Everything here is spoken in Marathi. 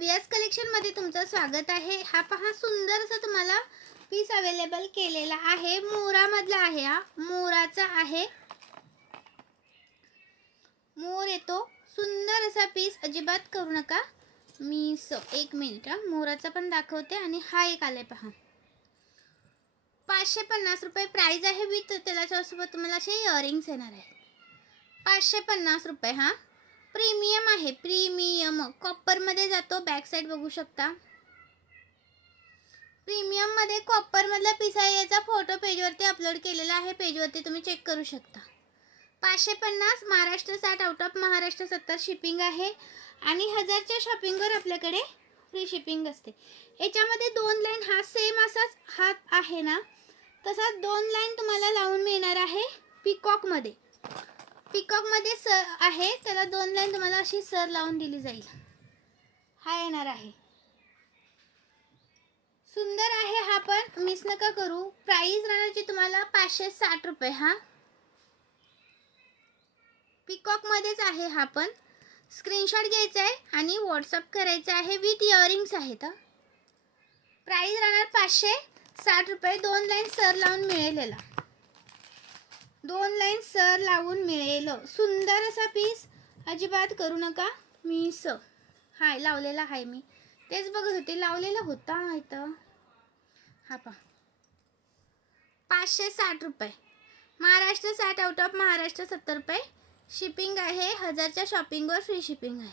व्हीएस कलेक्शनमध्ये तुमचं स्वागत आहे। हा पहा सुंदर असा तुम्हाला पीस अवेलेबल केलेला आहे। मोरामधला आहे, हा मोराचा आहे। मोर येतो, सुंदर असा पीस, अजिबात करू नका मिस। एक मिनिट, मोराचा पण दाखवते। आणि हा एक आलाय पहा, 550 रुपये प्राइस आहे। विथ त्याच्यासोबत तुम्हाला असे इयरिंग्स येणार आहे। 550 रुपये। हा प्रीमियम आहे, प्रीमियम कॉपर मध्ये जातो। बॅक साइड बघू शकता, प्रीमियम मध्ये कॉपर मधला पीस आहे। याचा फोटो पेजवरती अपलोड केलेला आहे, पेजवरती तुम्ही चेक करू शकता। 550, Maharashtra 60, out of Maharashtra 70 shipping आहे। आणि 1000च्या शॉपिंगवर आपल्याकडे फ्री शिपिंग असते। याच्यामध्ये 2 लाईन, हा सेम असाच हात आहे ना, तसा 2 लाईन तुम्हाला लावून मिळणार आहे। पिकॉक मध्ये, पिकॉक मध्ये सर आहे, त्याला 2 लाईन तुम्हाला अशी सर लावून दिली जाईल। हा येणार आहे, सुंदर आहे। हा पण मिस नका करू। प्राइस राहण्याची तुम्हाला 560 रुपये। हा पिकॉक मध्येच आहे। हा पण स्क्रीनशॉट घ्यायचा आहे आणि व्हॉट्सअप करायचा आहे। विथ इयरिंग्स आहेत। प्राइस राहणार 560 रुपये। 2 लाईन सर लावून मिळेल, 2 लाईन सर लावून मिळेल। सुंदर असा पीस, अजिबात करू नका मिस। हाय लावलेला आहे, मी तेच बघत होते, लावलेला होता इथं। हा पहा, 560 रुपये, महाराष्ट्र 60, आउट ऑफ महाराष्ट्र 70 रुपये शिपिंग आहे। 1000च्या शॉपिंगवर फ्री शिपिंग आहे।